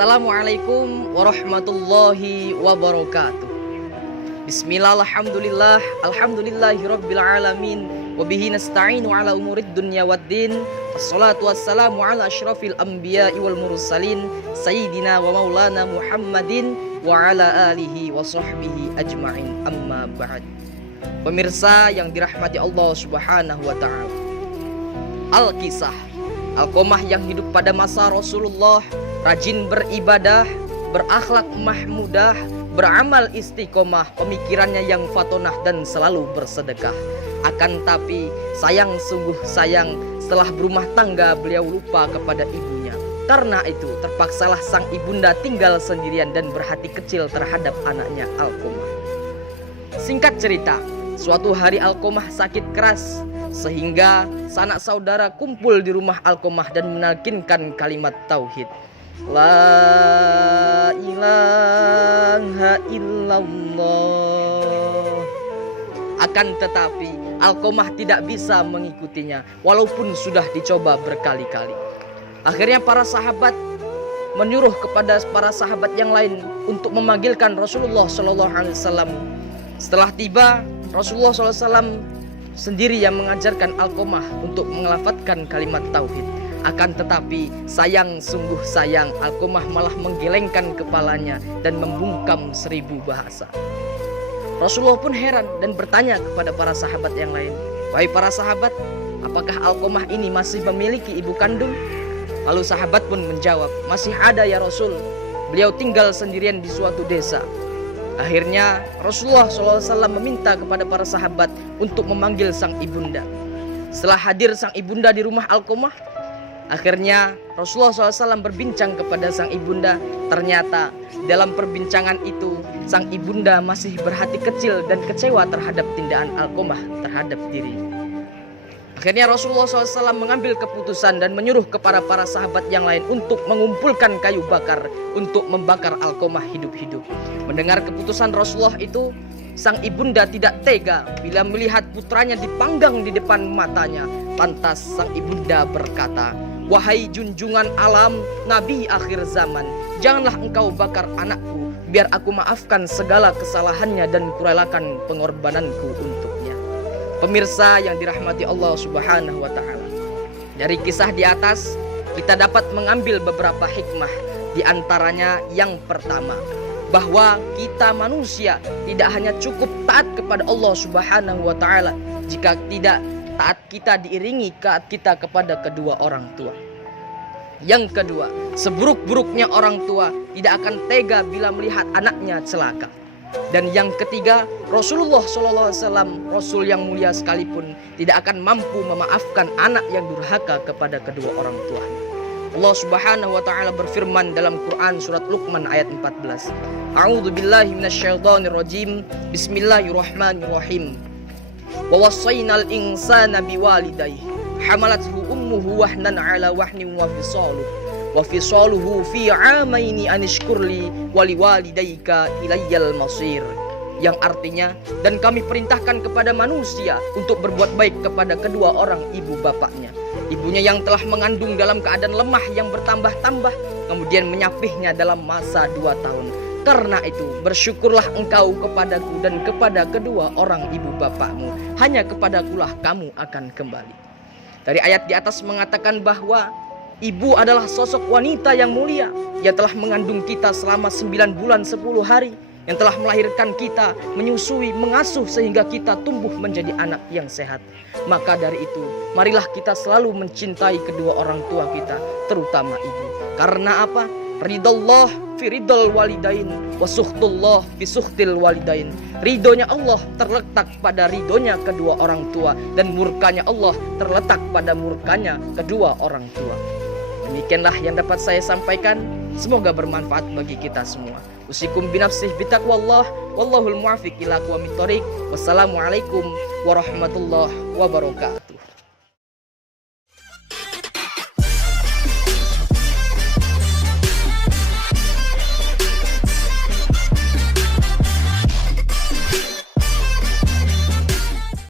Assalamualaikum warahmatullahi wabarakatuh. Bismillah, alhamdulillah, alhamdulillahirabbil alamin, wa bihi nasta'inu ala umurid dunya waddin. Wassalatu wassalamu ala asyrafil anbiya'i wal mursalin, sayyidina wa maulana Muhammadin wa ala alihi wa sahbihi ajma'in. Amma ba'd. Pemirsa yang dirahmati Allah Subhanahu wa taala. Al-Kisah Alqamah yang hidup pada masa Rasulullah, rajin beribadah, berakhlak mahmudah, beramal istiqomah, pemikirannya yang fatonah dan selalu bersedekah. Akan tapi sayang, sungguh sayang, setelah berumah tangga beliau lupa kepada ibunya. Karena itu terpaksalah sang ibunda tinggal sendirian dan berhati kecil terhadap anaknya Alqamah. Singkat cerita, suatu hari Alqamah sakit keras, sehingga sanak saudara kumpul di rumah Alqamah dan menalkinkan kalimat tauhid. La ilaha illallah. Akan tetapi Alqamah tidak bisa mengikutinya walaupun sudah dicoba berkali-kali. Akhirnya para sahabat menyuruh kepada para sahabat yang lain untuk memanggilkan Rasulullah SAW. Setelah tiba, Rasulullah SAW sendiri yang mengajarkan Alqamah untuk mengelafadzkan kalimat tauhid. Akan tetapi sayang, sungguh sayang, Alqamah malah menggelengkan kepalanya dan membungkam 1000 bahasa. Rasulullah pun heran dan bertanya kepada para sahabat yang lain, "Wahai para sahabat, apakah Alqamah ini masih memiliki ibu kandung?" Lalu sahabat pun menjawab, "Masih ada ya Rasul, beliau tinggal sendirian di suatu desa." Akhirnya Rasulullah SAW meminta kepada para sahabat untuk memanggil sang ibunda. Setelah hadir sang ibunda di rumah Alqamah, akhirnya Rasulullah SAW berbincang kepada sang ibunda. Ternyata dalam perbincangan itu sang ibunda masih berhati kecil dan kecewa terhadap tindakan Alqamah terhadap diri. Akhirnya Rasulullah SAW mengambil keputusan dan menyuruh kepada para sahabat yang lain untuk mengumpulkan kayu bakar untuk membakar Alqamah hidup-hidup. Mendengar keputusan Rasulullah itu, sang ibunda tidak tega bila melihat putranya dipanggang di depan matanya. Lantas sang ibunda berkata, "Wahai junjungan alam, Nabi akhir zaman, janganlah engkau bakar anakku, biar aku maafkan segala kesalahannya dan kurelakan pengorbananku untuknya." Pemirsa yang dirahmati Allah Subhanahu wa taala, dari kisah di atas kita dapat mengambil beberapa hikmah. Di antaranya yang pertama, bahwa kita manusia tidak hanya cukup taat kepada Allah Subhanahu wa taala jika tidak taat kita diiringi taat kita kepada kedua orang tua. Yang kedua, seburuk-buruknya orang tua tidak akan tega bila melihat anaknya celaka. Dan yang ketiga, Rasulullah SAW, Rasul yang mulia sekalipun, tidak akan mampu memaafkan anak yang durhaka kepada kedua orang tuanya. Allah Subhanahu wa taala berfirman dalam Quran surat Luqman ayat 14. A'udzu billahi minasyaitonir rajim. Bismillahirrahmanirrahim. Wa wassaynal insana biwalidayhi hamalathu ummuhu wahnan 'ala wahnin wa fisaluhu fi 'amaini anishkurli wa liwalidayka ilayyal masir. Yang artinya, dan kami perintahkan kepada manusia untuk berbuat baik kepada kedua orang ibu bapaknya. Ibunya yang telah mengandung dalam keadaan lemah yang bertambah-tambah, kemudian menyapihnya dalam masa 2 tahun. Karena itu bersyukurlah engkau kepadaku dan kepada kedua orang ibu bapakmu. Hanya kepadakulah kamu akan kembali. Dari ayat di atas mengatakan bahwa ibu adalah sosok wanita yang mulia yang telah mengandung kita selama 9 bulan 10 hari, yang telah melahirkan kita, menyusui, mengasuh sehingga kita tumbuh menjadi anak yang sehat. Maka dari itu, marilah kita selalu mencintai kedua orang tua kita, terutama ibu. Karena apa? Ridallah fi ridal walidain wa suhtullah fi suhtil walidain. Ridhonya Allah terletak pada ridhonya kedua orang tua, dan murkanya Allah terletak pada murkanya kedua orang tua. Demikianlah yang dapat saya sampaikan. Semoga bermanfaat bagi kita semua. Usikum binafsih bitaqwallah, wallahul muwaffiq ila aqwamit thoriq. Wassalamualaikum warahmatullahi wabarakatuh.